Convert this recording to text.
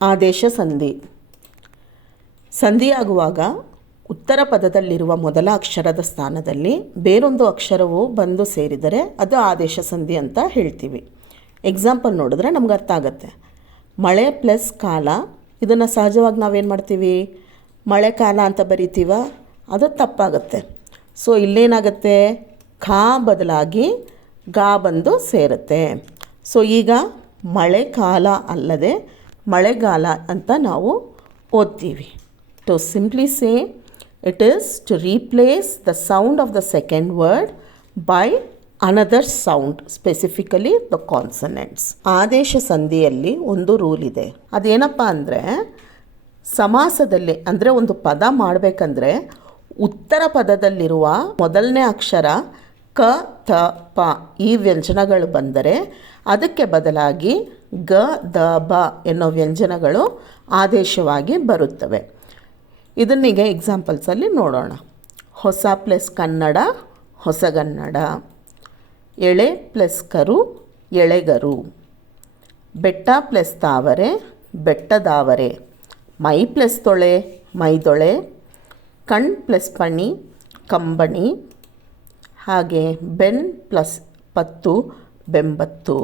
ಆದೇಶ ಸಂಧಿ. ಸಂಧಿಯಾಗುವಾಗ ಉತ್ತರ ಪದದಲ್ಲಿರುವ ಮೊದಲ ಅಕ್ಷರದ ಸ್ಥಾನದಲ್ಲಿ ಬೇರೊಂದು ಅಕ್ಷರವು ಬಂದು ಸೇರಿದರೆ ಅದು ಆದೇಶ ಸಂಧಿ ಅಂತ ಹೇಳ್ತೀವಿ. ಎಕ್ಸಾಂಪಲ್ ನೋಡಿದ್ರೆ ನಮ್ಗೆ ಅರ್ಥ ಆಗುತ್ತೆ. ಮಳೆ ಪ್ಲಸ್ ಕಾಲ, ಇದನ್ನು ಸಹಜವಾಗಿ ನಾವೇನು ಮಾಡ್ತೀವಿ? ಮಳೆ ಕಾಲ ಅಂತ ಬರಿತೀವ? ಅದು ತಪ್ಪಾಗುತ್ತೆ. ಸೊ ಇಲ್ಲೇನಾಗುತ್ತೆ? ಖಾ ಬದಲಾಗಿ ಗಾ ಬಂದು ಸೇರುತ್ತೆ. ಸೊ ಈಗ ಮಳೆಕಾಲ ಅಲ್ಲದೆ ಮಳೆಗಾಲ ಅಂತ ನಾವು ಓದ್ತೀವಿ. To simply say it is to replace the sound of the second word by another sound specifically the consonants ಆದೇಶ ಸಂಧಿಯಲ್ಲಿ ಒಂದು ರೂಲ್ ಇದೆ. ಅದೇನಪ್ಪ ಅಂದರೆ, ಸಮಾಸದಲ್ಲಿ ಅಂದರೆ ಒಂದು ಪದ ಮಾಡಬೇಕಂದ್ರೆ ಉತ್ತರ ಪದದಲ್ಲಿರುವ ಮೊದಲನೇ ಅಕ್ಷರ ಕ, ತ, ಪ ಈ ವ್ಯಂಜನಗಳು ಬಂದರೆ ಅದಕ್ಕೆ ಬದಲಾಗಿ ಗ, ದ, ಬ ಎನ್ನೋ ವ್ಯಂಜನಗಳು ಆದೇಶವಾಗಿ ಬರುತ್ತವೆ. ಇದನ್ನೀಗ ಎಕ್ಸಾಂಪಲ್ಸಲ್ಲಿ ನೋಡೋಣ. ಹೊಸ ಪ್ಲಸ್ ಕನ್ನಡ ಹೊಸಗನ್ನಡ ಎಳೆ ಪ್ಲಸ್ ಕರು, ಎಳೆಗರು, ಬೆಟ್ಟ ಪ್ಲಸ್ ತಾವರೆ ಬೆಟ್ಟದಾವರೆ ಮೈ ಪ್ಲಸ್ ತೊಳೆ, ಮೈದೊಳೆ, ಕಣ್ ಪ್ಲಸ್ ಪಣಿ, ಕಂಬಣಿ ಹಾಗೆ ಬೆನ್ ಪ್ಲಸ್ ಪತ್ತು ಬೆಂಬತ್ತು.